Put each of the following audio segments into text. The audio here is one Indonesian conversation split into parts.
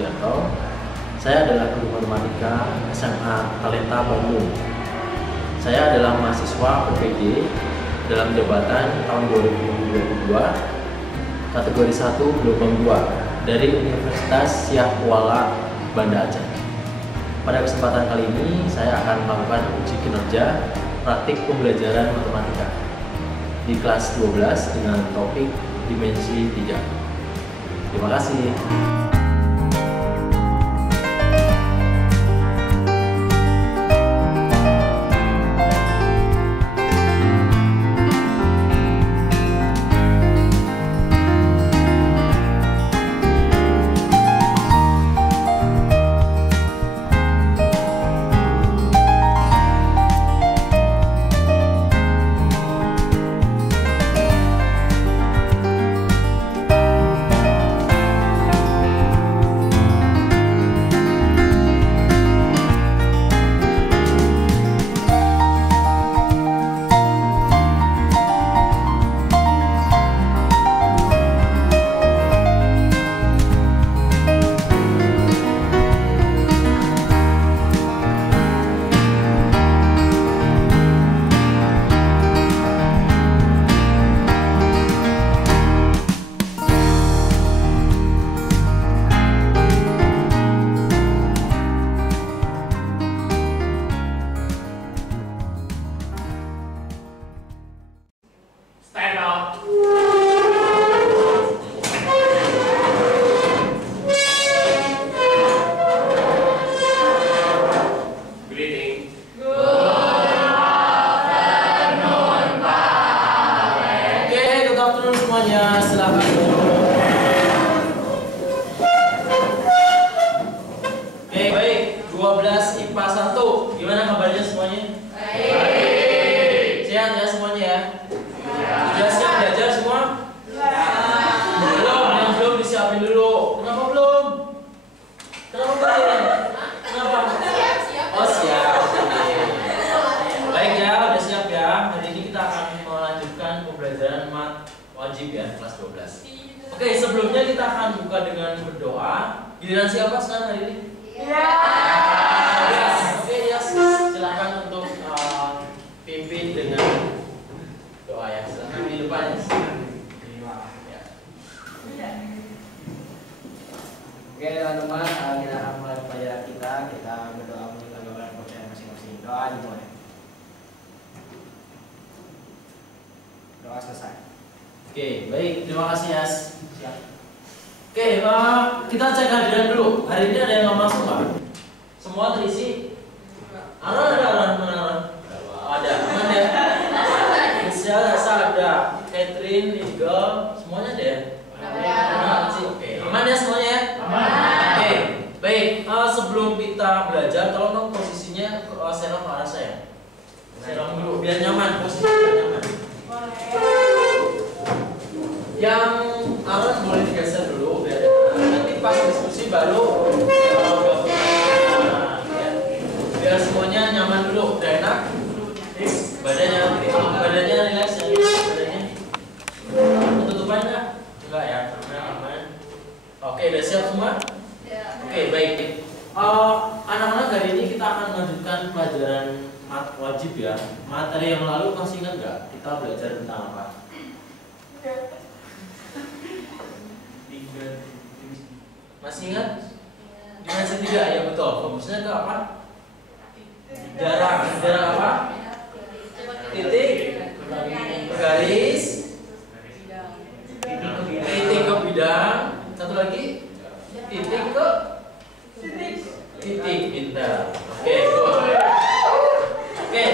Sugiarto. Saya adalah guru matematika SMA Talenta Bandung. Saya adalah mahasiswa PPD dalam jabatan tahun 2022, kategori 1 gelombang 2 dari Universitas Syah Kuala, Banda Aceh. Pada kesempatan kali ini saya akan melakukan uji kinerja praktik pembelajaran matematika di kelas 12 dengan topik dimensi 3. Terima kasih. Semuanya silakan. Oke, baik. 12 IPA 1. Gimana kabarnya semuanya? Baik. Sehat ya semuanya ya? Sudah siap belajar semua? Belum, yang belum disiapin dulu. Kenapa belum? Kenapa belum? Kenapa? Oh, siap. Baik ya, udah siap ya. Hari ini kita akan melanjutkan pembelajaran mat wajib ya, kelas 12. Oke, sebelumnya kita akan buka dengan berdoa. Giliran siapa sekarang hari ini? Yes. Oke, yes. Silakan untuk pimpin dengan doa ya. Silakan di depan ya. Oke teman-teman, kita akan mulai pelajaran kita. Kita berdoa menurut agama dan kepercayaan masing-masing. Doa dimulai. Doa selesai. Oke, baik. Terima kasih Yas. Siap. Oke, kita cek hadiran dulu. Hari ini ada yang nggak masuk Pak? Semua terisi? Aron ada, Aron? Mana Aron? Ada. Aman ya? Michelle, Rasa ada. Catherine, Nigel, semuanya ada ya? Ada. Oke, aman ya semuanya ya? Aman. Oke, baik. Sebelum kita belajar, tolong posisinya serong ke arah saya. Serong dulu, biar nyaman. Posisi biar nyaman. Yang Aaron boleh digeser dulu biar nanti pas diskusi baru biar semuanya nyaman dulu, udah enak. Badannya relax ya, badannya. Ketutupan enggak ya? Aman. Oke, udah siap semua? Oke, baik. Anak-anak hari ini kita akan melanjutkan pelajaran mat wajib ya. Materi yang lalu masih ingat nggak? Kita belajar tentang apa? Masih ingat? Dimensi 3 ya betul. Fokusnya ke apa? Darah apa? Titik, garis, titik ke bidang. Satu lagi titik ke titik pintar. Oke, oke.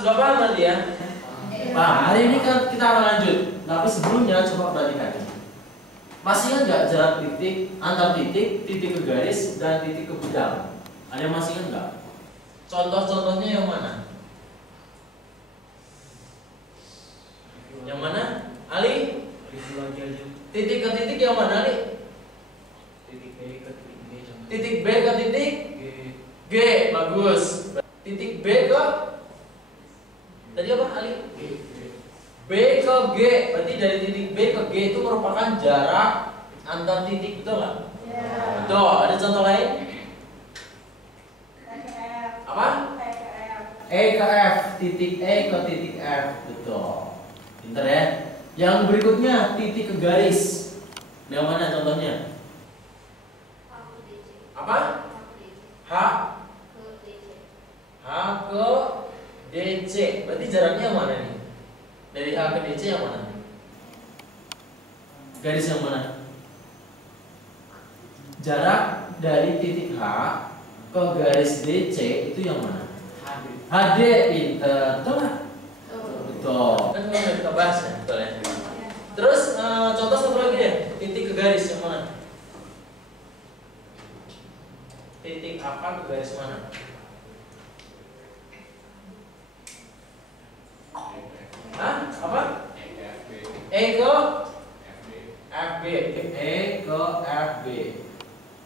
Sudah paham nanti ya? Nah, hari ini kan kita akan lanjut. Tapi sebelumnya coba perhatikan. Masih ingat nggak jarak titik antar titik, titik ke garis dan titik ke bidang? Ada yang masih ingat nggak? Contoh-contohnya yang mana? Yang mana? Ali? Titik ke titik yang mana Ali? Titik B ke titik G. Titik B ke titik G. Bagus. Titik B ke tadi apa Ali? B ke G, berarti dari titik B ke G itu merupakan jarak antar titik, betul nggak? Betul. Ada contoh lain? Apa? E ke F, titik E ke titik F. Betul. Pinter ya. Yang berikutnya titik ke garis. Yang mana contohnya? Apa? H ke DC. Berarti jaraknya yang mana nih? Dari H ke DC yang mana? Garis yang mana? Jarak dari titik H ke garis DC itu yang mana? HD. Pinter. Betul nggak? Betul. Kan udah kita bahas ya, betul ya. Terus contoh satu lagi deh, titik ke garis yang mana? Titik apa ke garis mana? Hah? Apa? E ke FB. E ke FB.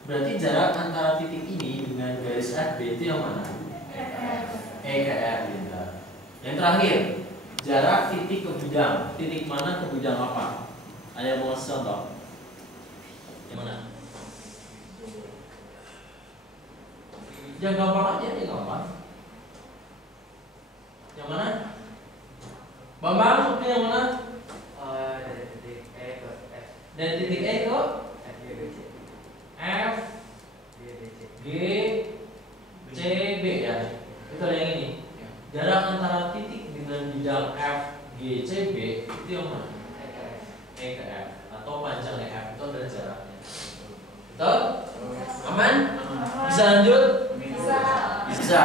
Berarti jarak antara titik ini dengan garis FB itu yang mana? E ke F. Yang terakhir, jarak titik ke bidang. Titik mana ke bidang apa? Ada yang mau ngasih contoh? Yang mana? Yang gampang aja, yang gampang. Yang mana? Bambang, yang mana? Dari titik E ke F. Dari titik E ke F, G, C, B ya. Itu ada yang ini. Jarak antara titik dengan bidang F, G, C, B itu yang mana? E ke F atau panjang F itu adalah jaraknya. Betul? Aman? Bisa lanjut? Bisa.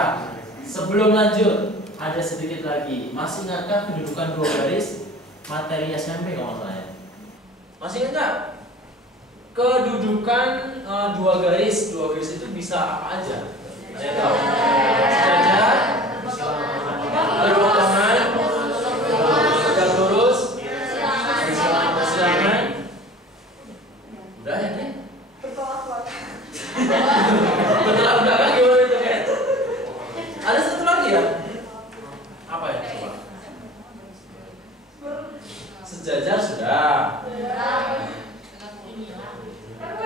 Sebelum lanjut, ada sedikit lagi. Masih ingatkah kedudukan dua garis materi SMP kalau nggak salah ya? Masih ingat nggak? Kedudukan dua garis itu bisa apa aja? Ada yang tahu? Sejajar, berpotongan, tegak lurus, bersilangan. Udah ya nih? Bertolak belakang gimana itu kan? Ada satu lagi ya? Apa ya? Coba. Sejajar sudah.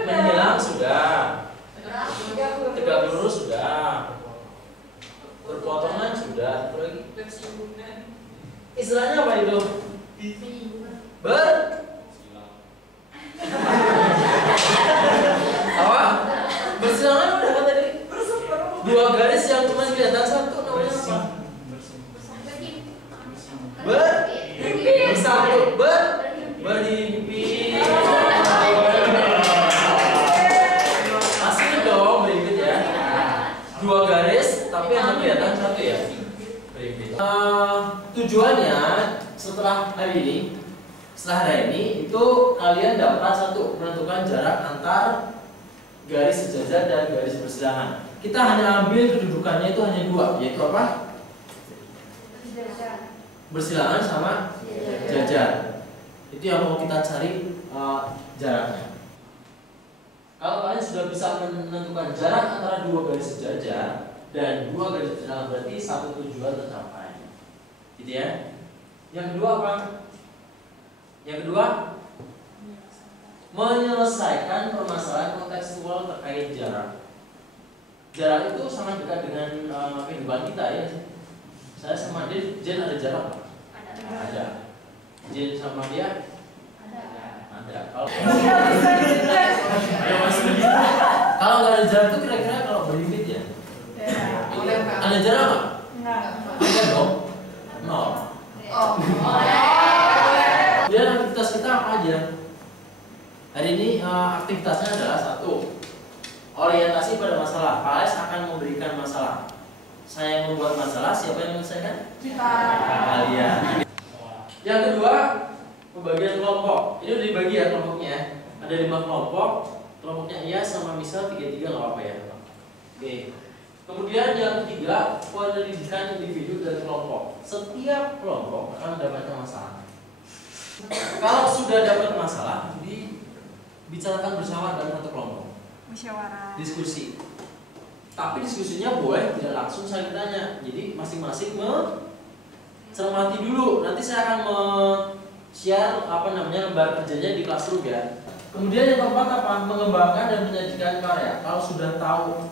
Menghilang sudah. Tegak lurus sudah. Berpotongan sudah. Apa lagi? Istilahnya apa itu? Apa? Bersilangan udah kan tadi? Dua garis yang cuma kelihatan satu namanya apa? Bersatu. Berhimpit. Masih dong berhimpit ya. Dua garis tapi yang kelihatan satu ya. Berhimpit. Tujuannya setelah hari ini itu kalian dapat satu menentukan jarak antar garis sejajar dan garis bersilangan. Kita hanya ambil kedudukannya itu hanya dua, yaitu apa? Bersilangan sama jajar. Itu yang mau kita cari jaraknya. Kalau kalian sudah bisa menentukan jarak antara dua garis sejajar dan dua garis bersilangan, berarti satu tujuan tercapai. Gitu ya. Yang kedua apa? Yang kedua, menyelesaikan permasalahan kontekstual terkait jarak. Jarak itu sangat dekat dengan kehidupan kita ya. Saya sama Jen ada jarak Pak? Ada. Jen sama dia? Ada. Kalau nggak ada jarak itu kira-kira kalau berhimpit ya? Ada jarak nggak? Ada dong. Nol. Dan aktivitas kita apa aja? Hari ini aktivitasnya adalah satu, orientasi pada masalah. Pak akan memberikan masalah. Saya yang membuat masalah, siapa yang menyelesaikan? Kita. Kalian. Yang kedua, pembagian kelompok. Ini udah dibagi ya kelompoknya. Ada 5 kelompok. Kelompoknya iya sama misal 3-3 nggak apa-apa ya. Oke. Kemudian yang ketiga, pendidikan individu dan kelompok. Setiap kelompok akan mendapatkan masalah. Kalau sudah dapat masalah, dibicarakan bersama dalam satu kelompok. Musyawarah. Diskusi. Tapi diskusinya boleh tidak langsung saling tanya. Jadi masing-masing mencermati dulu. Nanti saya akan share lembar kerjanya di Classroom ya. Kemudian yang keempat apa? Mengembangkan dan menyajikan karya. Kalau sudah tahu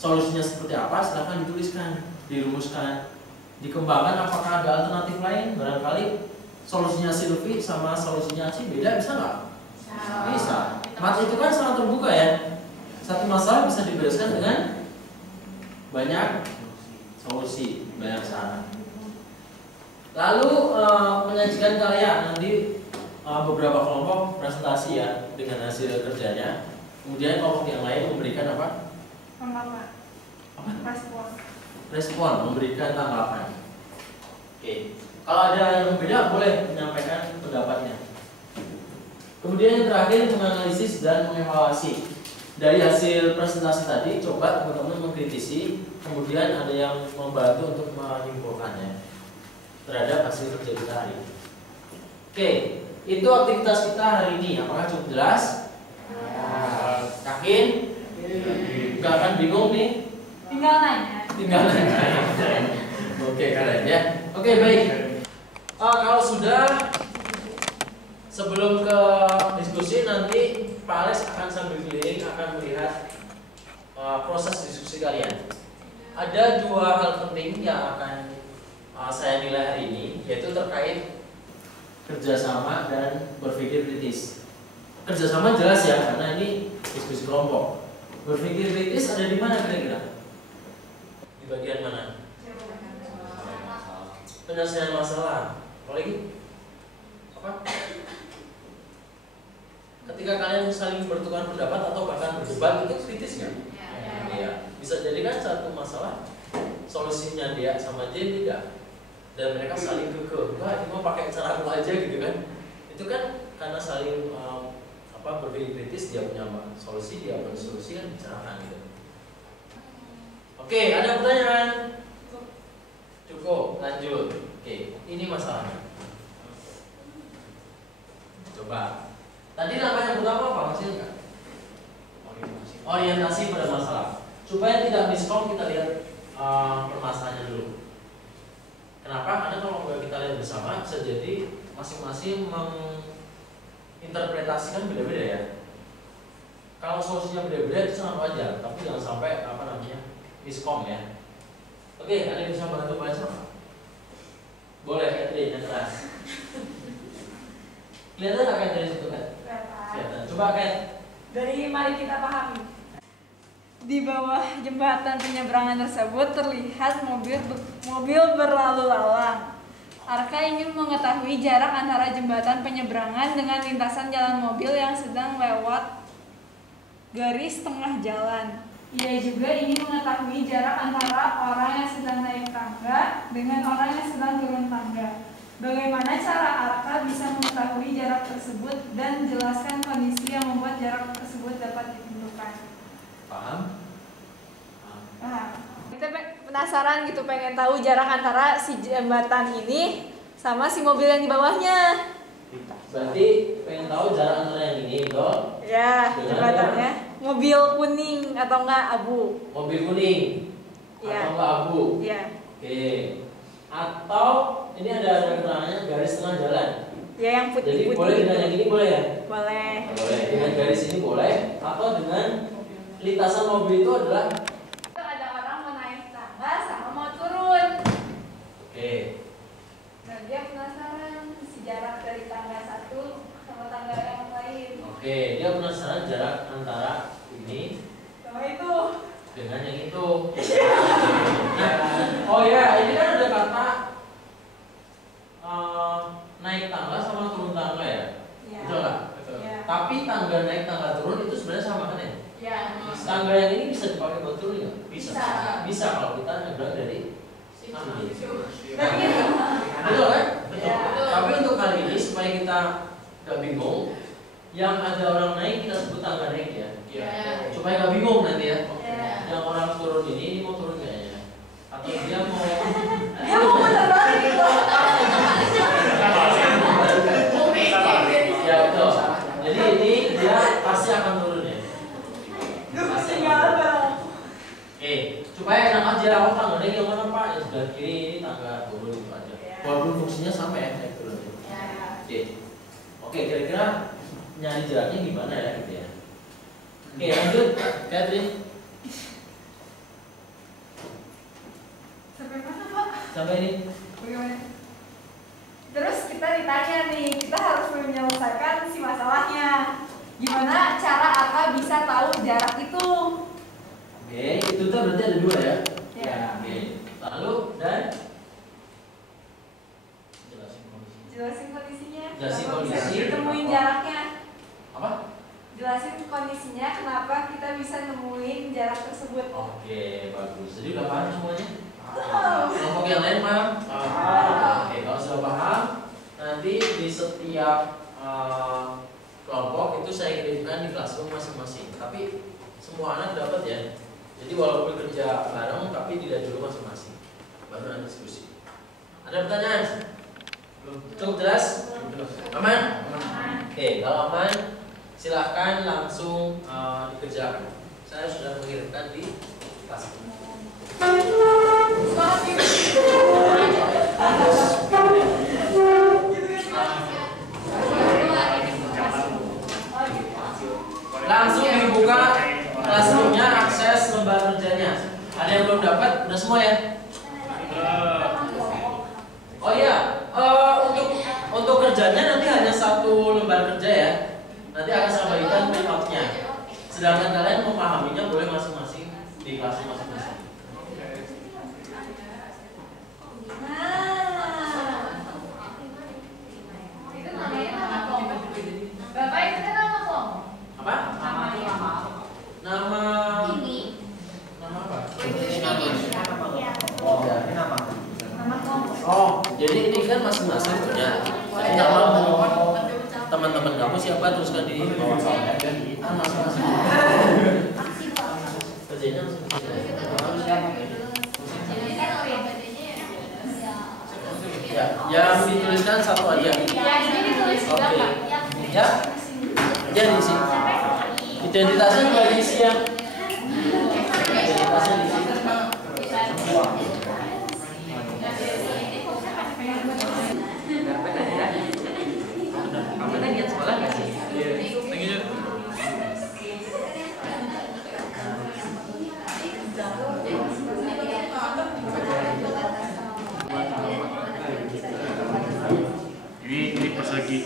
solusinya seperti apa, silahkan dituliskan, dirumuskan, dikembangkan. Apakah ada alternatif lain? Barangkali solusinya Silvi sama solusinya si beda, bisa nggak? Bisa. Mat itu kan sangat terbuka ya. Satu masalah bisa dibereskan dengan banyak solusi, banyak cara. Lalu menyajikan karya, nanti beberapa kelompok presentasi ya dengan hasil kerjanya. Kemudian kelompok yang lain memberikan apa? Tanggapan. Respon, memberikan tanggapan. Oke. Kalau ada yang berbeda boleh menyampaikan pendapatnya. Kemudian yang terakhir menganalisis dan mengevaluasi. Dari hasil presentasi tadi, coba teman-teman mengkritisi, kemudian ada yang membantu untuk menyimpulkannya terhadap hasil kerja kita hari ini. Oke, itu aktivitas kita hari ini. Apakah cukup jelas? Yakin? Gak akan bingung nih? Tinggal nanya. Oke, keren ya. Oke, baik. Kalau sudah, sebelum ke diskusi nanti Pak Alex akan sambil keliling akan melihat proses diskusi kalian. Ada dua hal penting yang akan saya nilai hari ini, yaitu terkait kerjasama dan berpikir kritis. Kerjasama jelas ya, karena ini diskusi kelompok. Berpikir kritis ada di mana kira-kira? Di bagian mana? Penyelesaian masalah. Apa lagi? Apa? Ketika kalian saling bertukar pendapat atau bahkan berdebat, itu kritis kan? Iya. Bisa jadi kan satu masalah solusinya dia sama J tidak, dan mereka saling kekeh. Wah, ini mau pakai cara aku aja gitu kan? Itu kan karena saling berpikir kritis, dia punya solusi, dia punya solusi, kan bicarakan gitu. Oke, ada pertanyaan? Cukup, lanjut. Oke, ini masalahnya. Coba. Tadi langkah yang pertama apa? Masih enggak? Orientasi pada masalah. Supaya tidak miskom, kita lihat permasalahannya dulu. Kenapa? Karena kalau kita lihat bersama, bisa jadi masing-masing menginterpretasikan beda-beda ya. Kalau solusinya beda-beda itu sangat wajar, tapi jangan sampai miskom ya. Oke, ada yang bisa bantu baca? Boleh, Catherine, yang keras. Kelihatan nggak Kat dari situ kan? Kelihatan. Coba Kat. Dari mari kita pahami. Di bawah jembatan penyeberangan tersebut terlihat mobil berlalu lalang. Arka ingin mengetahui jarak antara jembatan penyeberangan dengan lintasan jalan mobil yang sedang lewat garis tengah jalan. Ia juga ingin mengetahui jarak antara orang yang sedang naik tangga dengan orang yang sedang turun tangga. Bagaimana cara Arka bisa mengetahui jarak tersebut dan jelaskan kondisi yang membuat jarak tersebut dapat ditentukan. Paham? Kita penasaran gitu, pengen tahu jarak antara si jembatan ini sama si mobil yang di bawahnya. Berarti pengen tahu jarak antara yang ini, betul? Ya, jembatannya. Mobil kuning atau enggak abu? Mobil kuning Ya. atau enggak abu? Ya. Oke. Atau ini ada keterangannya garis tengah jalan. Ya, yang putih-putih. Jadi boleh dengan yang ini boleh ya? Boleh. Boleh. Dengan garis ini boleh. Atau dengan lintasan mobil itu adalah Ada orang mau naik tangga sama mau turun. oke. Nah, dia penasaran jarak dari tangga satu sama tangga yang lain. Oke, dia penasaran jarak antara ini Sama itu. dengan yang itu. Nah, oh ya, ini kan ada kata naik tangga sama turun tangga ya. Ya. Betul nggak? Ya. Tapi tangga naik tangga turun itu sebenarnya sama kan ya? Ya. Tangga yang ini bisa dipakai buat turun nggak? Bisa. Bisa kalau kita nyebrang dari sana. Tapi Betul kan? Betul. Ya. Tapi untuk kali ini supaya kita nggak bingung, yang ada orang naik kita sebut tangga naik ya. Ya. Supaya nggak bingung nanti ya. Ya. Yang orang turun ini mau turun kayaknya, atau dia mau Dia mau beneran gitu. ya betul. Jadi ini dia pasti akan turun ya. Pasti akan turun. Oke, supaya enak aja. Oh, tangga naik yang mana Pak? Yang sebelah kiri, ini tangga turun itu aja. Ya. Walaupun fungsinya sama ya, naik turun. Ya. Oke, kira-kira nyari jaraknya gimana ya gitu ya. Oke, lanjut Catherine. Sampai mana, Pak? Sampai ini. Bagaimana? Terus kita ditanya nih, kita harus menyelesaikan si masalahnya. Gimana cara Arka bisa tahu jarak itu? Oke, itu tuh berarti ada dua ya. Ya. Oke. Lalu dan Jelasin kondisinya. Jelasin Kenapa kondisi. bisa ditemuin jaraknya. apa? Jelasin kondisinya kenapa kita bisa nemuin jarak tersebut. Oke, bagus. Jadi udah paham semuanya? Tahu. Kelompok yang lain paham? Oke, kalau sudah paham, nanti di setiap kelompok itu saya kirimkan di classroom masing-masing. Tapi semua anak dapat ya. Jadi walaupun kerja bareng, tapi dilihat dulu masing-masing. Baru nanti diskusi. Ada pertanyaan? Cukup jelas? Aman? Oke, kalau aman, silahkan langsung dikerjakan. Saya sudah mengirimkan di classroom. Langsung dibuka classroomnya, akses lembar kerjanya. Ada yang belum dapat? Udah semua ya? Oh iya, untuk kerjanya nanti hanya satu lembar kerja ya. Nanti akan saya bagikan print-out-nya. Sedangkan kalian memahaminya boleh masing-masing di classroom masing-masing. Itu namanya nama kelompok. Bapak itu kan nama kelompok. Apa? Nama Nama ini. Nama apa? Nama kelompok. Oh, jadi ini kan masing-masing punya. Jadi nama teman-teman kamu siapa teruskan di bawah saya kan masing-masing. Kerjanya ya, yang dituliskan satu aja. Ya, ini ditulis juga, Oke. Pak. Ya, dia diisi. Identitasnya juga diisi ya. Identitasnya diisi. Kamu tadi lihat sekolah nggak sih? Ini persegi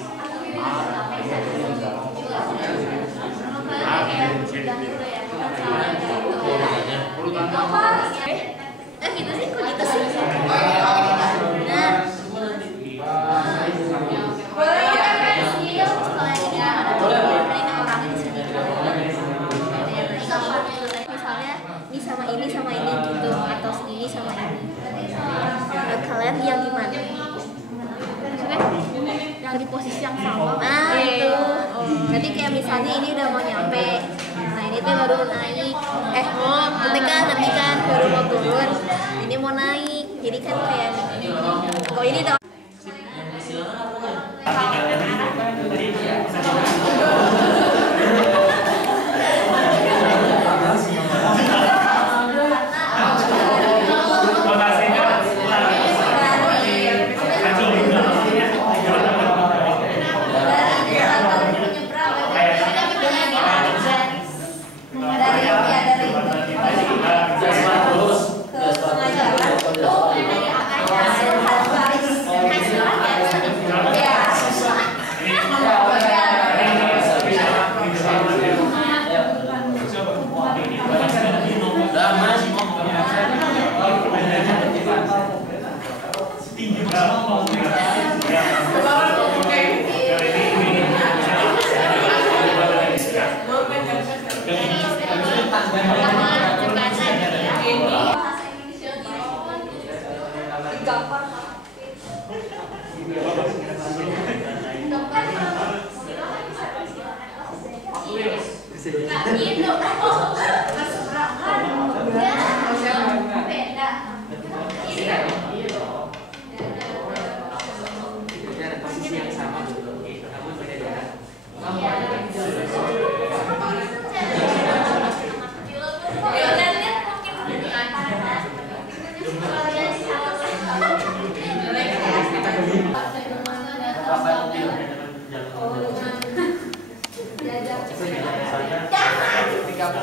Gitu sih, kok gitu sih? Boleh ya, Mas? Misalnya ini sama ini gitu, atau ini sama ini. Kalian yang gimana? Maksudnya yang di posisi yang sama. Nah itu. Nanti kayak misalnya ini udah mau nyampe, nah ini tuh baru naik. Nanti kan baru mau turun. Ini mau naik. Jadi kan kayak oh ini tuh.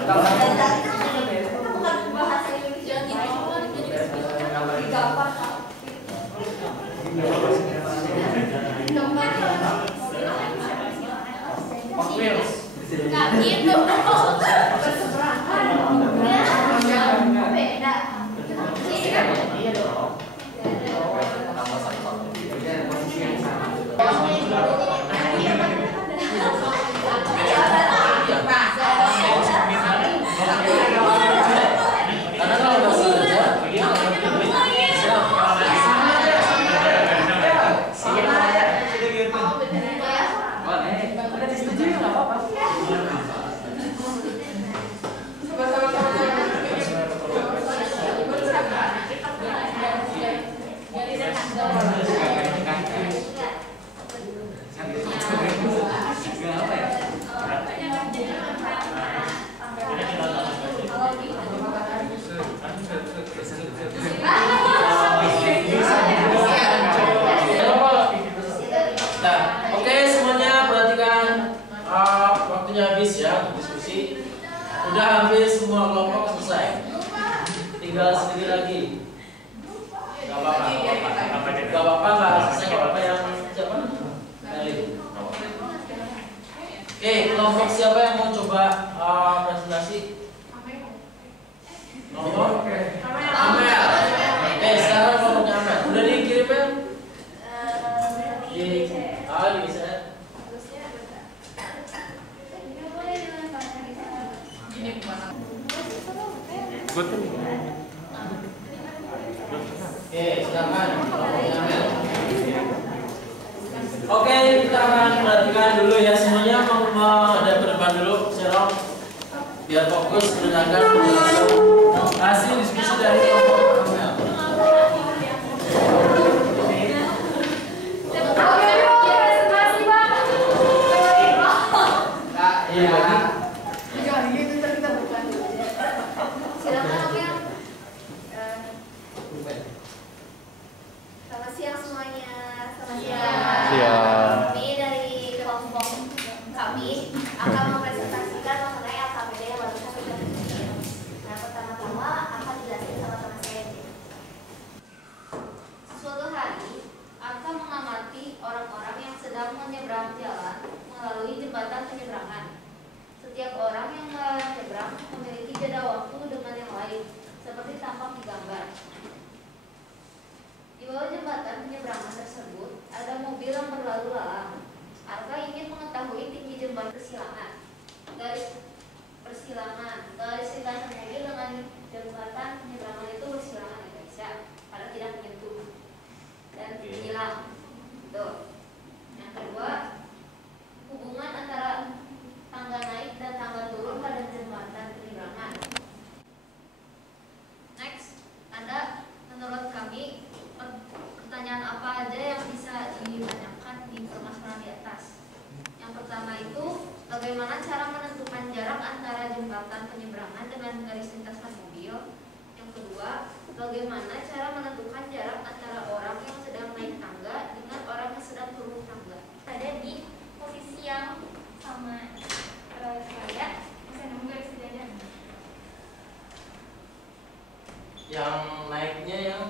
bukan bahasa Indonesia nggak gitu beda. Karena kalau bahasa Indonesia dia Udah disetujui nggak apa-apa. Nah, oke semuanya perhatikan, waktunya habis ya untuk diskusi. Udah hampir semua kelompok selesai. Tinggal sedikit lagi. Gak apa-apa. Gak apa-apa nggak selesai. Gak apa-apa yang siapa? Eli. Oke, kelompok siapa yang mau coba presentasi? Kelompok Amel. Oke, sekarang kelompoknya Amel. Udah dikirimkan? Di bisa. Oke, silakan. Oke, kita akan perhatikan dulu ya semuanya. Ada ke depan dulu, Serok. Biar fokus mendengarkan hasil diskusi dari kelompok Amel. Selamat siang semuanya. Selamat siang. Kami dari kelompok kami akan mempresentasikan mengenai LKPD yang barusan kita diskusikan. Nah, pertama-tama akan dijelasin sama teman saya. Suatu hari, akan mengamati orang-orang yang sedang menyeberang jalan melalui jembatan penyeberangan. Setiap orang yang menyeberang memiliki jeda waktu dengan yang lain, seperti tampak di gambar. Di bawah jembatan penyeberangan tersebut ada mobil yang berlalu lalang. Arka ingin mengetahui tinggi jembatan garis lintasan mobil dengan jembatan penyeberangan itu bersilangan ya guys ya, karena tidak menyentuh dan hilang. Tuh. Yang kedua, hubungan antara tangga naik dan tangga turun pada jembatan penyeberangan. Next, ada menurut kami pertanyaan apa aja yang bisa ditanyakan di permasalahan di atas. Yang pertama itu, bagaimana cara menentukan jarak antara jembatan penyeberangan dengan garis lintasan mobil. Yang kedua, bagaimana cara menentukan jarak antara orang yang sedang naik tangga dengan orang yang sedang turun tangga. Ada di posisi yang sama saya bisa nemu garis sejajar. Yang naiknya yang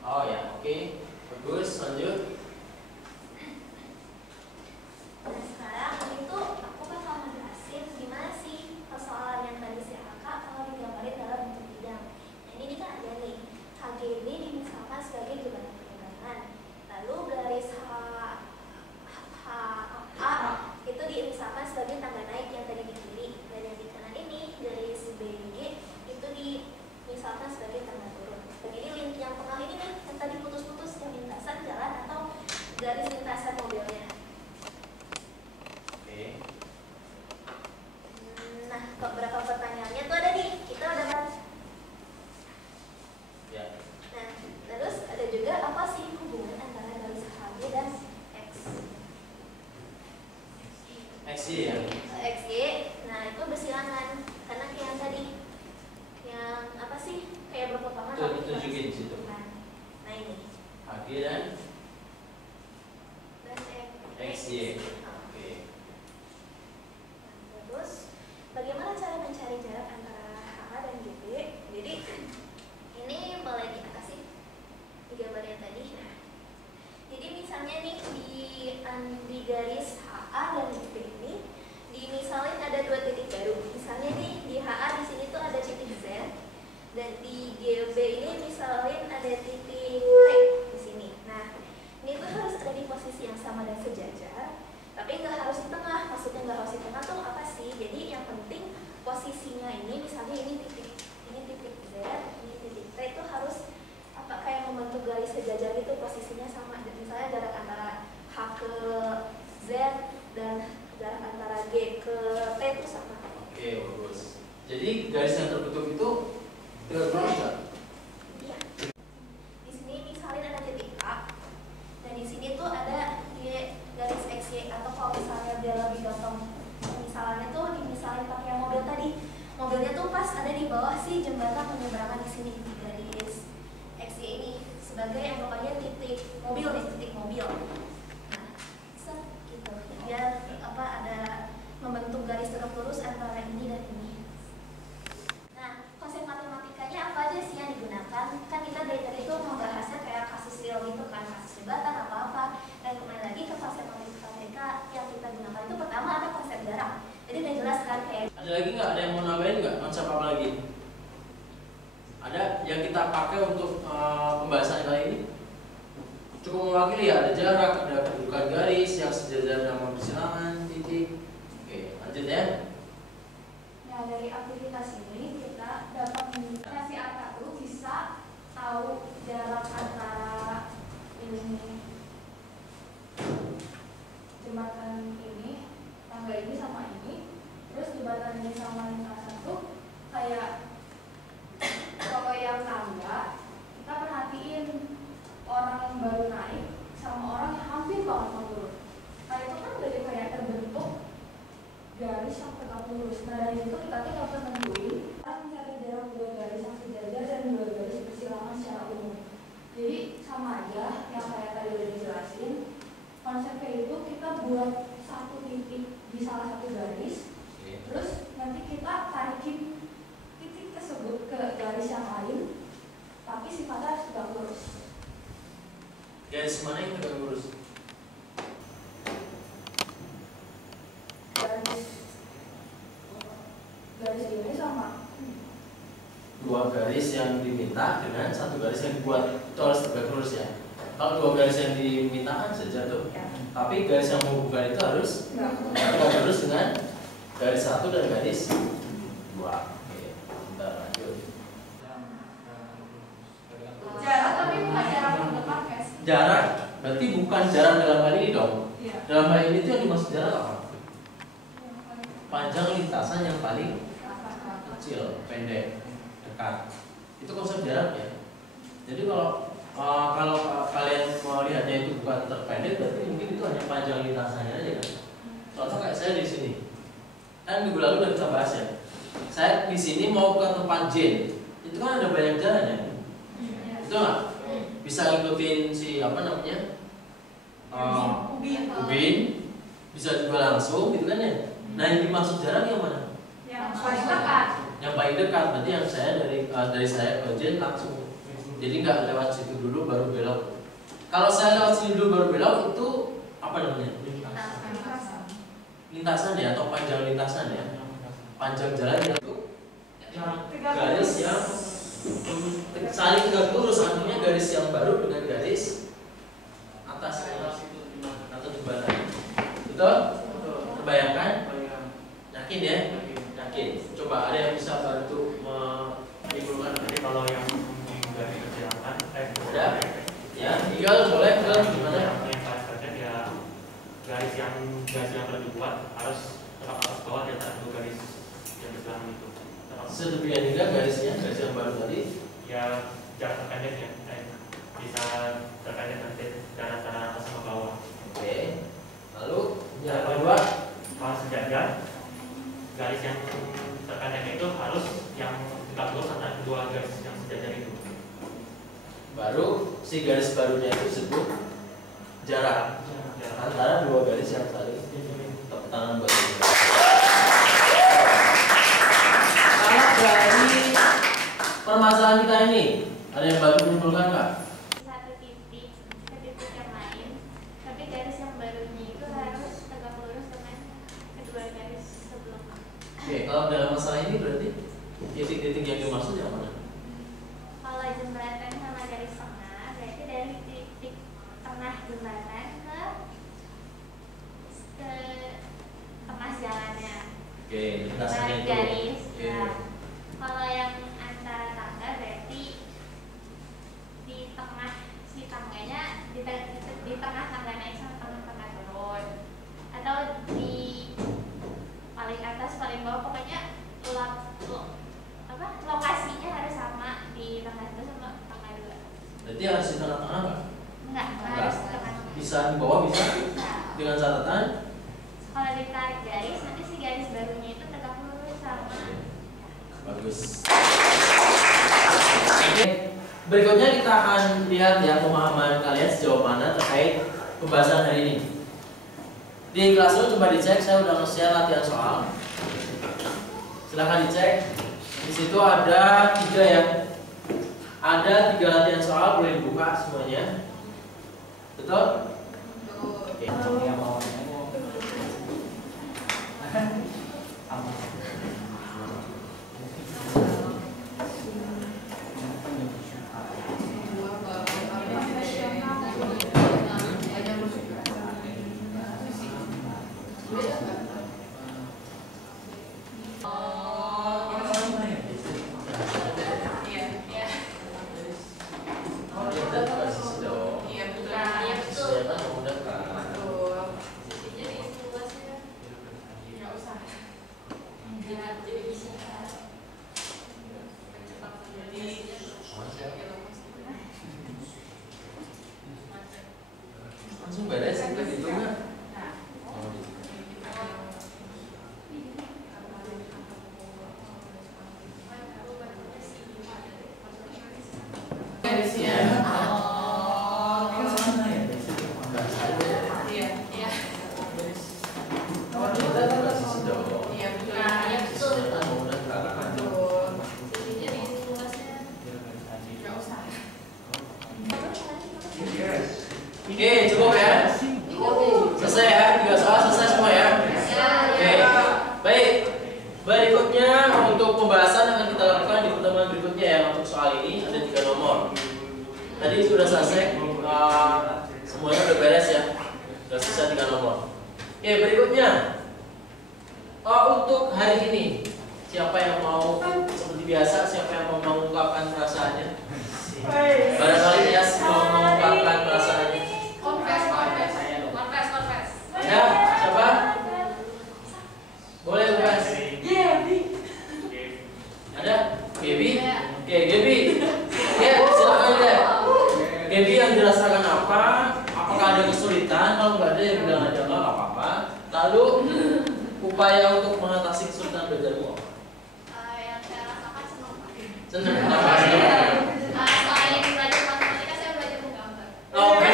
oh ya, oke. Bagus, lanjut. Nah sekarang itu aku bakal menjelasin gimana sih persoalan yang tadi si kakak kalau digambarin dalam bentuk bidang. Nah ini kan ada nih, HGB dimisalkan sebagai jembatan penyeberangan. Lalu garis HA itu dimisalkan sebagai tangga naik yang tadi di kiri. Dan yang di kanan ini garis BG itu dimisalkan sebagai tangga turun. Jadi yang tengah ini nih yang tadi putus-putus yang lintasan jalan atau Dan di GB ini misalnya ada titik T di sini. Nah, ini tuh harus ada di posisi yang sama dan sejajar, tapi nggak harus di tengah. Maksudnya nggak harus di tengah tuh apa sih? Jadi yang penting posisinya ini, misalnya ini titik Z, ini titik T itu harus apa kayak membentuk garis sejajar itu, posisinya sama. Jadi misalnya jarak antara H ke Z dan jarak antara G ke T itu sama. Oke, bagus. Jadi garis yang terbentuk itu tegak lurus nggak? Iya. Di sini misalnya ada titik A, dan di sini tuh ada garis XY, atau kalau misalnya dia lebih gampang, misalnya tuh misalnya pakai mobil tadi, mobilnya tuh pas ada di bawah si jembatan penyeberangan di sini di garis XY ini sebagai anggapannya titik mobil nih, titik mobil. Nah, gitu. Biar apa ada membentuk garis tegak lurus antara ini dan ini. Nah, konsep matematikanya apa aja sih yang digunakan? Kan kita dari tadi itu membahasnya kayak kasus real gitu kan, kasus jembatan apa-apa. Dan kembali lagi ke konsep matematika yang kita gunakan itu pertama ada konsep jarak. Jadi udah jelas kan kayak. Ada lagi nggak? Ada yang mau nambahin nggak? Konsep apa lagi? Ada yang kita pakai untuk pembahasan kali ini? Cukup mewakili ya, ada jarak, ada kedudukan garis yang sejajar dengan persilangan, titik. Oke, lanjut ya. Nah, dari aktivitas ini kita dapat si Arka tuh bisa tahu jarak antara ini jembatan ini, tangga ini sama ini, terus jembatan ini sama lintasan tuh kayak kalau yang tangga kita perhatiin orang yang baru naik sama orang yang hampir banget mau turun. Nah itu kan udah kayak terbentuk garis yang tegak lurus. Nah dari itu kita tinggal menentuin mencari jarak dua garis yang sejajar dan dua garis persilangan secara umum. Jadi sama aja yang kayak tadi udah dijelasin. Konsepnya itu kita buat satu titik di salah satu garis, terus nanti kita tarikin titik tersebut ke garis yang lain, tapi sifatnya harus tegak lurus. Garis mana yang tegak lurus? Garis ini sama. Dua garis yang diminta dengan satu garis yang dibuat itu harus tegak lurus ya. Kalau dua garis yang diminta kan sejajar tuh, tapi garis yang menghubungkan itu harus tegak lurus dengan garis satu dan garis dua. Oke, bentar lanjut. Jarak tapi bukan jarak terdekat, guys. Jarak berarti bukan jarak dalam hal ini dong. Iya. Dalam hal ini tuh yang dimaksud jarak apa? Panjang lintasan yang paling kecil, pendek, dekat. Itu konsep jarak ya. Jadi kalau kalian mau lihatnya itu bukan terpendek, berarti mungkin itu hanya panjang lintasannya aja kan. Contoh kayak saya di sini, kan minggu lalu udah kita bahas ya. Saya di sini mau ke tempat J, itu kan ada banyak jalan ya. Itu nggak? Bisa ngikutin si apa namanya? Ubin, bisa juga langsung gitu kan ya. Nah yang dimaksud jarak yang mana? Yang paling dekat. Yang paling dekat berarti yang saya dari saya ke J langsung. Jadi nggak lewat situ dulu baru belok. Kalau saya lewat sini dulu baru belok itu apa namanya? Lintasan ya atau panjang lintasan ya. Panjang jalan itu garis yang saling tegak lurus, artinya garis yang baru dengan garis atas atau jembatan. Betul? Terbayangkan? Yakin ya? Yakin. Coba ada yang bisa bantu menyimpulkan kalau yang dari kecelakaan ada? Ya, tinggal boleh ke gimana? yang paling kerja ya garis yang baru dibuat harus tetap atas bawah di antara dua garis yang berselang itu. Sedemikian hingga garis yang baru tadi Ya jarak terpendek ya, bisa terpendek nanti dari antara atas sama bawah. oke. Lalu yang kedua Kalau sejajar, garis yang terpendek itu harus yang tegak lurus antara kedua garis yang sejajar itu. baru si garis barunya itu disebut jarak antara dua garis yang saling tepuk tangan buat ini. Kalau dari permasalahan kita ini ada yang bantu menyimpulkan nggak? Satu titik ke titik yang lain, tapi garis yang barunya itu harus tegak lurus dengan kedua garis sebelumnya. Oke, kalau dalam masalah ini berarti titik-titik yang dimaksud yang mana? Berarti harus di tengah-tengah nggak? Enggak Enggak. harus tekan. Bisa di bawah bisa? Dengan catatan Kalau ditarik garis, nanti si garis barunya itu tegak lurus sama. bagus. Oke, berikutnya kita akan lihat ya pemahaman kalian sejauh mana terkait pembahasan hari ini. Di Classroom coba dicek, saya udah nge-share latihan soal. Silahkan dicek. Di situ ada 3 ya. Ada 3 latihan soal, boleh dibuka semuanya. Betul? Oke. Langsung beres itu gitu nggak? Oke, cukup ya. Selesai ya, 3 soal selesai semua ya. Oke, baik. Berikutnya untuk pembahasan akan kita lakukan di pertemuan berikutnya ya. Untuk soal ini ada 3 nomor. Tadi sudah selesai, semuanya udah beres ya. Sudah selesai 3 nomor. Oke, berikutnya untuk hari ini siapa yang mau seperti biasa? Siapa yang mau mengungkapkan perasaannya? Barangkali ya mau mengungkapkan perasaannya. Confess. Ya, siapa? Boleh Mas. Ada? Gaby? Oke, Gaby. Ya, silakan deh. Gaby yang dirasakan apa? Apakah ada kesulitan? Kalau nggak ada ya bilang aja nggak apa-apa. Lalu upaya untuk mengatasi kesulitan belajarmu apa? Yang saya rasakan senang. Senang. Kenapa? Soalnya belajar matematika saya belajar menggambar. Oke.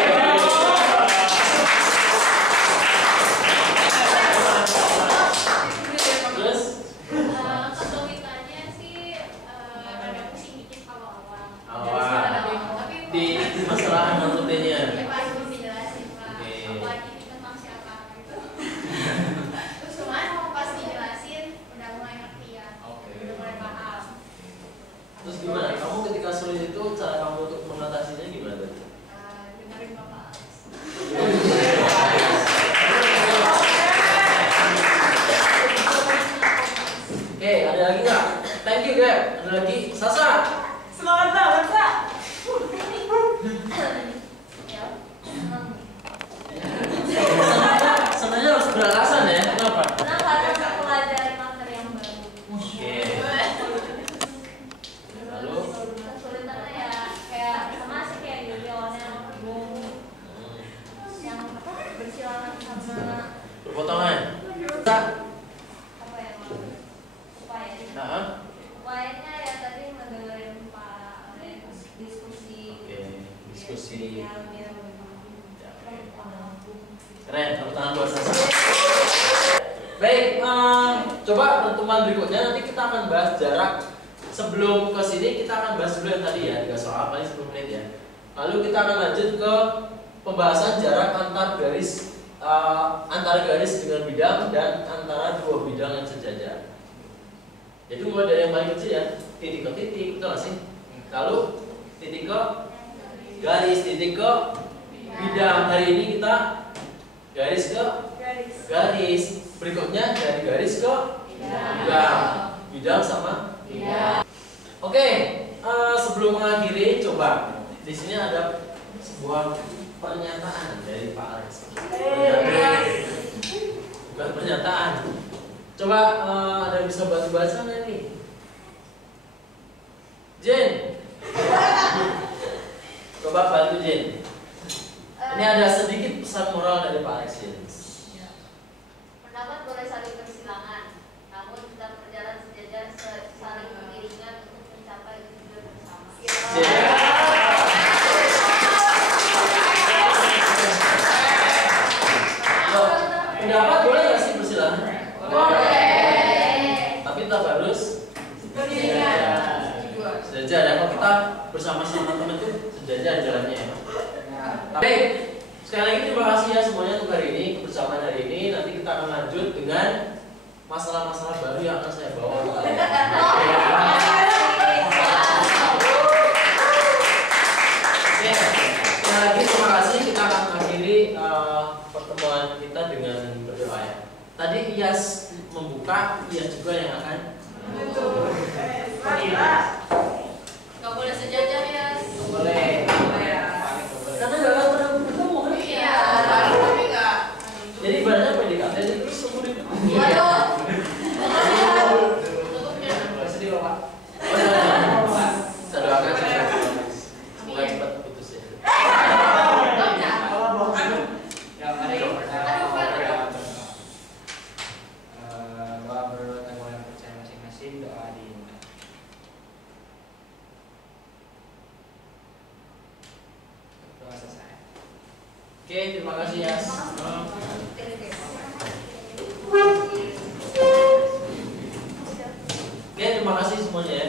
Terus? Kesulitannya sih rada pusing dikit awal-awal. Tapi Di masalah rutinnya. ya pas belum dijelasin Pak. Oke. Apalagi ini tentang siapa gitu. Terus cuman pas dijelasin udah mulai ngerti ya. Oke. Udah mulai paham. Terus gimana? Kamu ketika sulit itu cara kamu untuk mengatasinya gimana tadi? Dengerin Bapak Alex. Oke, ada lagi nggak? Thank you, Gap. Ada lagi? Sasa. Semangat banget, Sa. Ya, senang. Sebenarnya harus beralasan ya. Kenapa? Senang karena mempelajari materi yang baru. Oke. Lalu? Kesulitannya ya kayak sama sih kayak di awalnya yang apa bersilangan sama Berpotongan. Tak. apa ya upaya Nah. upayanya ya tadi mendengarin Pak Alex diskusi. Oke. Diskusi. Ya, biar Ya, oke. Keren. Tepuk tangan buat Sasa. Baik. Coba pertemuan berikutnya nanti kita akan bahas jarak. Sebelum ke sini kita akan bahas dulu yang tadi ya, 3 soal paling 10 menit ya. Lalu kita akan lanjut ke pembahasan jarak antara garis dengan bidang dan antara 2 bidang yang sejajar. Jadi mulai dari yang paling kecil ya, titik ke titik, betul nggak sih? Lalu titik ke garis, titik ke bidang. Hari ini kita garis ke garis. Berikutnya dari garis ke bidang. Bidang sama bidang. Oke, sebelum mengakhiri, coba di sini ada sebuah pernyataan dari Pak Alex. Bukan pernyataan. Coba ada yang bisa bantu baca nggak nih? Jen, coba Din. Ini ada sedikit pesan moral dari Pak Alexin. Pendapat boleh saling bersilangan, namun tetap berjalan sejajar saling beriringan untuk mencapai tujuan bersama. Pendapat boleh nggak sih bersilangan? Boleh. Tapi tetap harus sejajar ya. Kalau kita bersama-sama teman itu sejajar jalannya ya. Baik, sekali lagi terima kasih ya semuanya untuk hari ini, kebersamaan hari ini. Nanti kita akan lanjut dengan masalah-masalah baru yang akan saya bawa. Oke, sekali lagi terima kasih. Kita akan mengakhiri pertemuan kita dengan berdoa ya. Tadi Iyas membuka, Iyas juga yang akan Gak boleh sejajar ya. Boleh. karena gak pernah bertemu kan? Iya. Tapi nggak. Jadi badannya PDKT jadi terus kemudian. Waduh. Sedih loh, Pak. Saya doakan semoga cepat putus ya. Ya, mari kita doa berdoa tanggungan percaya masing-masing, doa dimulai. Doa selesai. Oke, terima kasih ya. Oke, terima kasih semuanya ya.